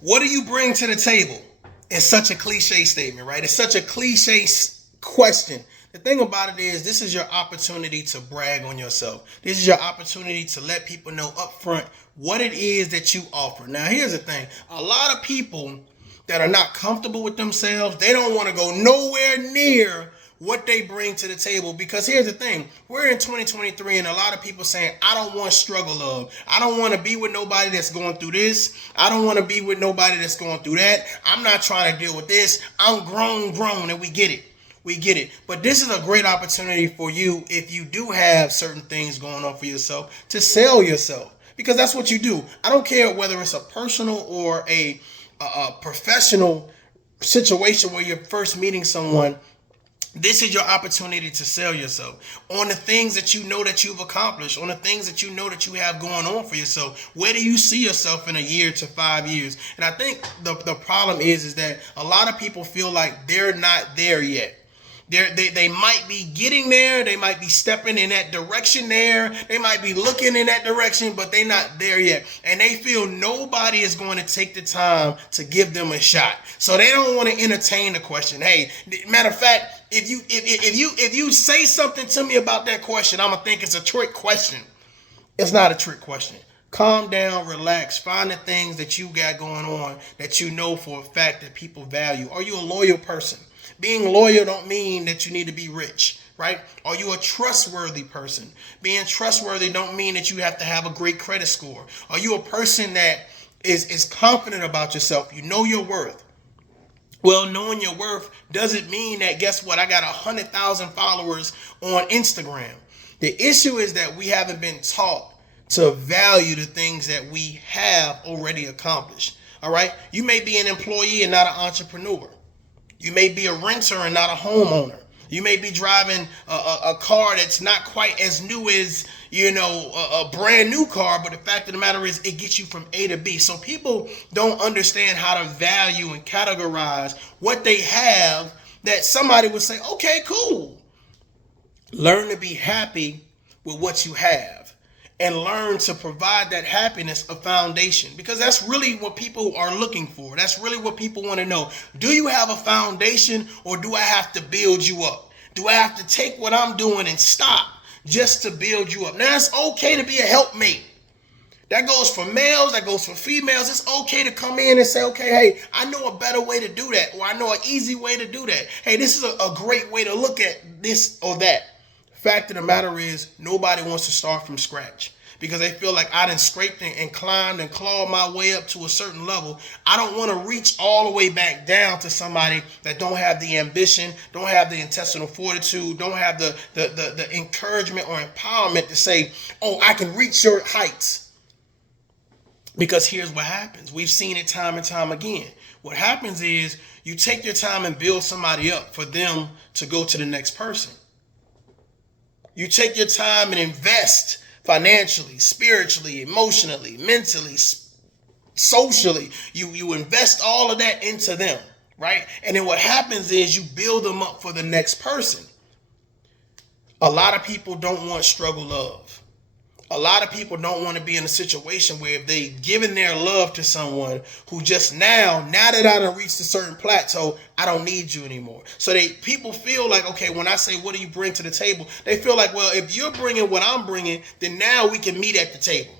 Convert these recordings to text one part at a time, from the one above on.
What do you bring to the table? It's such a cliche statement, right? It's such a cliche question. The thing about it is, this is your opportunity to brag on yourself. This is your opportunity to let people know up front what it is that you offer. Now, here's the thing. A lot of people that are not comfortable with themselves, they don't want to go nowhere near what they bring to the table, because here's the thing, we're in 2023 and a lot of people saying, I don't want struggle love, I don't want to be with nobody that's going through this, I don't want to be with nobody that's going through that, I'm not trying to deal with this, I'm grown, and we get it. We get it. But this is a great opportunity for you, if you do have certain things going on for yourself, to sell yourself, because that's what you do. I don't care whether it's a personal or a professional situation where you're first meeting someone. This is your opportunity to sell yourself on the things that you know that you've accomplished, on the things that you know that you have going on for yourself. Where do you see yourself in a year to 5 years? And I think the problem is that a lot of people feel like they're not there yet. They might be getting there. They might be stepping in that direction there. They might be looking in that direction, but they're not there yet. And they feel nobody is going to take the time to give them a shot. So they don't want to entertain the question. Hey, matter of fact, if you say something to me about that question, I'm going to think it's a trick question. It's not a trick question. Calm down, relax, find the things that you got going on that you know for a fact that people value. Are you a loyal person? Being loyal don't mean that you need to be rich, right? Are you a trustworthy person? Being trustworthy don't mean that you have to have a great credit score. Are you a person that is confident about yourself? You know your worth. Well, knowing your worth doesn't mean that, guess what, I got 100,000 followers on Instagram. The issue is that we haven't been taught to value the things that we have already accomplished. All right? You may be an employee and not an entrepreneur. You may be a renter and not a homeowner. You may be driving a car that's not quite as new as, a brand new car, but the fact of the matter is it gets you from A to B. So people don't understand how to value and categorize what they have, that somebody would say, okay, cool. Learn to be happy with what you have, and learn to provide that happiness a foundation, because that's really what people are looking for. That's really what people want to know. Do you have a foundation, or do I have to build you up? Do I have to take what I'm doing and stop just to build you up? Now, it's okay to be a helpmate. That goes for males, that goes for females. It's okay to come in and say, okay, hey, I know a better way to do that, or I know an easy way to do that. Hey, this is a great way to look at this or that. Fact of the matter is, nobody wants to start from scratch, because they feel like I done scraped and climbed and clawed my way up to a certain level. I don't want to reach all the way back down to somebody that don't have the ambition, don't have the intestinal fortitude, don't have the encouragement or empowerment to say, oh, I can reach your heights. Because here's what happens. We've seen it time and time again. What happens is you take your time and build somebody up for them to go to the next person. You take your time and invest financially, spiritually, emotionally, mentally, socially. You invest all of that into them, right? And then what happens is you build them up for the next person. A lot of people don't want struggle love. A lot of people don't want to be in a situation where if they giving their love to someone who just now that I done reached a certain plateau, I don't need you anymore. So people feel like, okay, when I say, what do you bring to the table? They feel like, well, if you're bringing what I'm bringing, then now we can meet at the table,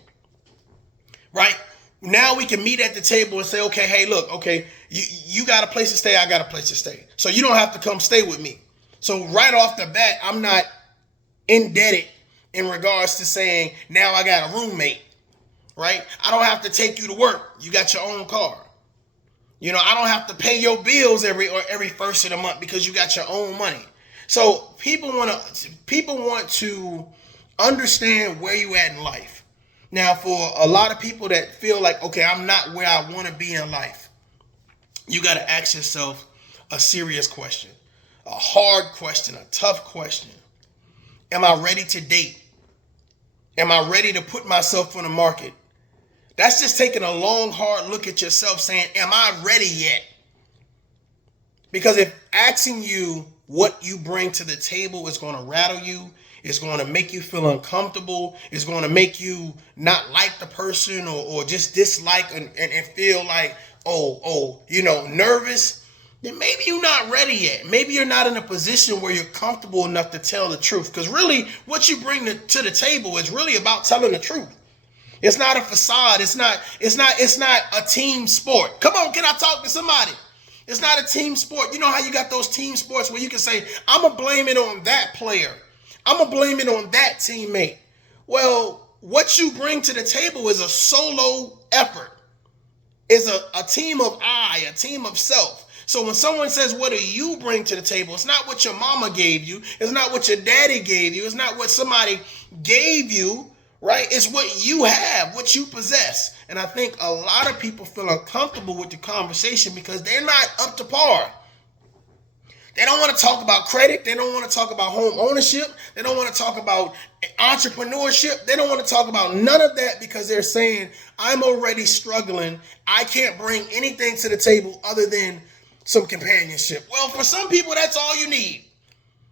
right? Now we can meet at the table and say, okay, hey, look, okay, you got a place to stay, I got a place to stay. So you don't have to come stay with me. So right off the bat, I'm not indebted in regards to saying, now I got a roommate, right? I don't have to take you to work. You got your own car. I don't have to pay your bills every first of the month because you got your own money. So people want to understand where you at in life. Now, for a lot of people that feel like, okay, I'm not where I want to be in life, you got to ask yourself a serious question, a hard question, a tough question. Am I ready to date? Am I ready to put myself on the market? That's just taking a long, hard look at yourself saying, am I ready yet? Because if asking you what you bring to the table is going to rattle you, it's going to make you feel uncomfortable, it's going to make you not like the person or just dislike and feel like, nervous, then maybe you're not ready yet. Maybe you're not in a position where you're comfortable enough to tell the truth. Because really, what you bring to the table is really about telling the truth. It's not a facade. It's not a team sport. Come on, can I talk to somebody? It's not a team sport. You know how you got those team sports where you can say, I'm going to blame it on that player. I'm going to blame it on that teammate. Well, what you bring to the table is a solo effort. It's a team of I, a team of self. So when someone says, what do you bring to the table? It's not what your mama gave you. It's not what your daddy gave you. It's not what somebody gave you, right? It's what you have, what you possess. And I think a lot of people feel uncomfortable with the conversation because they're not up to par. They don't want to talk about credit. They don't want to talk about home ownership. They don't want to talk about entrepreneurship. They don't want to talk about none of that because they're saying, I'm already struggling. I can't bring anything to the table other than some companionship. Well, for some people, that's all you need.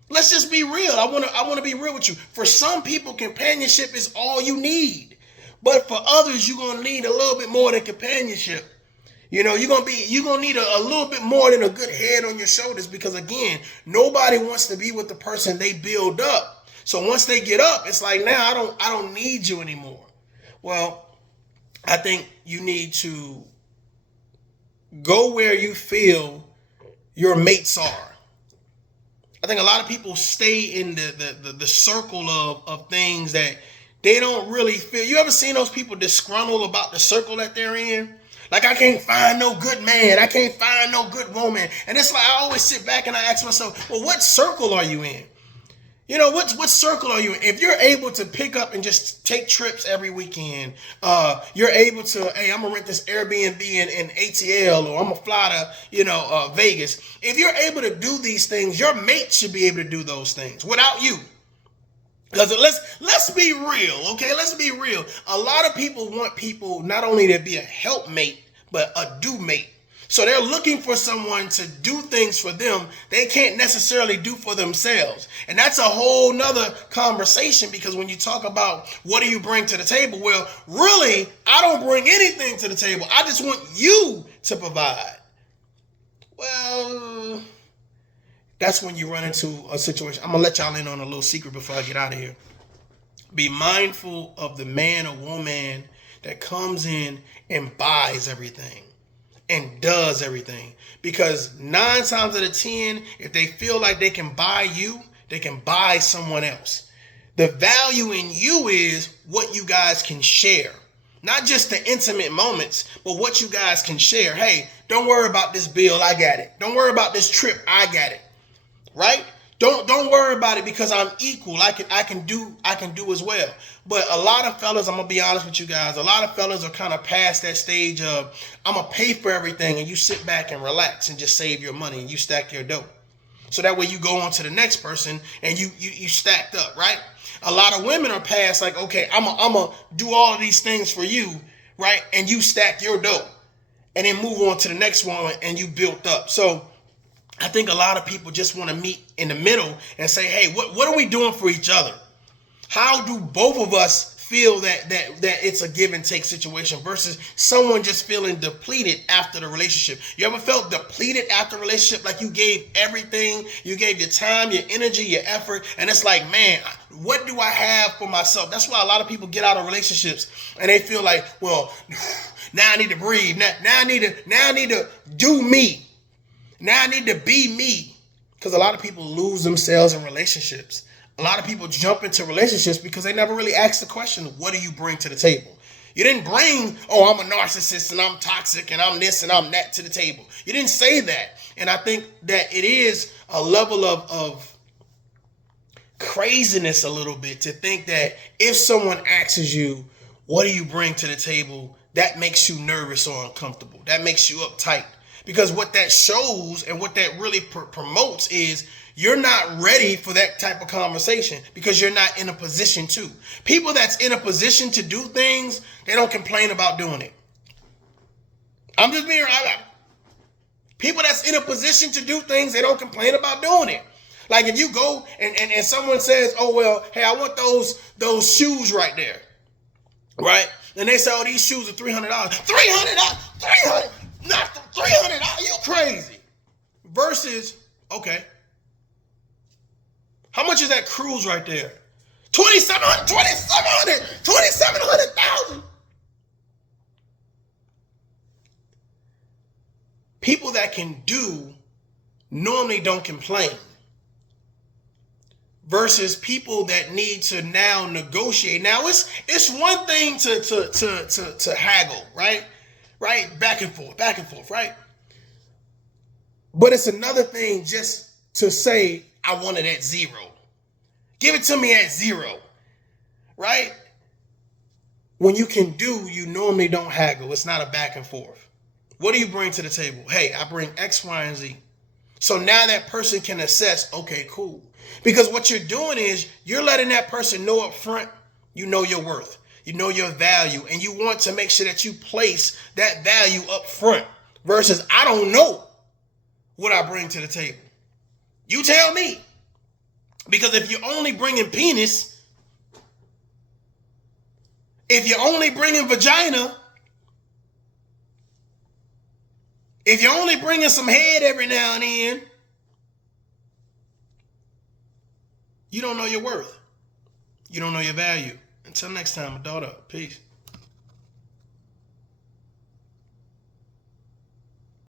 Let's just be real. I want to be real with you. For some people, companionship is all you need. But for others, you're going to need a little bit more than companionship. You're going to need a little bit more than a good head on your shoulders because, again, nobody wants to be with the person they build up. So once they get up, it's like, now I don't need you anymore. Well, I think you need to go where you feel your mates are. I think a lot of people stay in the circle of things that they don't really feel. You ever seen those people disgruntled about the circle that they're in? Like, I can't find no good man. I can't find no good woman. And it's like, I always sit back and I ask myself, well, what circle are you in? What circle are you in? If you're able to pick up and just take trips every weekend, you're able to, hey, I'm going to rent this Airbnb in ATL, or I'm going to fly to, Vegas. If you're able to do these things, your mate should be able to do those things without you. Because let's be real, okay? Let's be real. A lot of people want people not only to be a helpmate, but a do-mate. So they're looking for someone to do things for them they can't necessarily do for themselves. And that's a whole nother conversation, because when you talk about what do you bring to the table, well, really, I don't bring anything to the table. I just want you to provide. Well, that's when you run into a situation. I'm going to let y'all in on a little secret before I get out of here. Be mindful of the man or woman that comes in and buys everything and does everything. Because 9 times out of 10, if they feel like they can buy you, they can buy someone else. The value in you is what you guys can share. Not just the intimate moments, but what you guys can share. Hey, don't worry about this bill, I got it. Don't worry about this trip, I got it. Right? Don't worry about it because I'm equal. I can do as well. But a lot of fellas, I'm gonna be honest with you guys, a lot of fellas are kind of past that stage of I'm gonna pay for everything and you sit back and relax and just save your money and you stack your dough. So that way you go on to the next person and you stacked up, right? A lot of women are past like, okay, I'm gonna do all of these things for you, right? And you stack your dough and then move on to the next one and you built up. So I think a lot of people just want to meet in the middle and say, hey, what are we doing for each other? How do both of us feel that it's a give and take situation versus someone just feeling depleted after the relationship? You ever felt depleted after a relationship? Like you gave everything, you gave your time, your energy, your effort, and it's like, man, what do I have for myself? That's why a lot of people get out of relationships and they feel like, well, now I need to breathe. Now I need to do me. Now I need to be me. Because a lot of people lose themselves in relationships. A lot of people jump into relationships because they never really ask the question, what do you bring to the table? You didn't bring, oh, I'm a narcissist and I'm toxic and I'm this and I'm that to the table. You didn't say that. And I think that it is a level of craziness a little bit to think that if someone asks you, what do you bring to the table, that makes you nervous or uncomfortable. That makes you uptight. Because what that shows and what that really promotes is you're not ready for that type of conversation because you're not in a position to. People that's in a position to do things, they don't complain about doing it. I'm just being honest. People that's in a position to do things, they don't complain about doing it. Like if you go and someone says, oh, well, hey, I want those shoes right there. Right? And they say, oh, these shoes are $300. $300? Not the 300. Are you crazy? Versus, okay, how much is that cruise right there? 2,700, 2,700,000. People that can do normally don't complain. Versus people that need to now negotiate. Now it's one thing to haggle, right? Right? Back and forth, right? But it's another thing just to say, I want it at 0. Give it to me at 0, right? When you can do, you normally don't haggle. It's not a back and forth. What do you bring to the table? Hey, I bring X, Y, and Z. So now that person can assess, okay, cool. Because what you're doing is you're letting that person know up front, you know your worth, you know your value, and you want to make sure that you place that value up front versus I don't know what I bring to the table. You tell me. Because if you're only bringing penis, if you're only bringing vagina, if you're only bringing some head every now and then, you don't know your worth. You don't know your value. Until next time, adult up. Peace.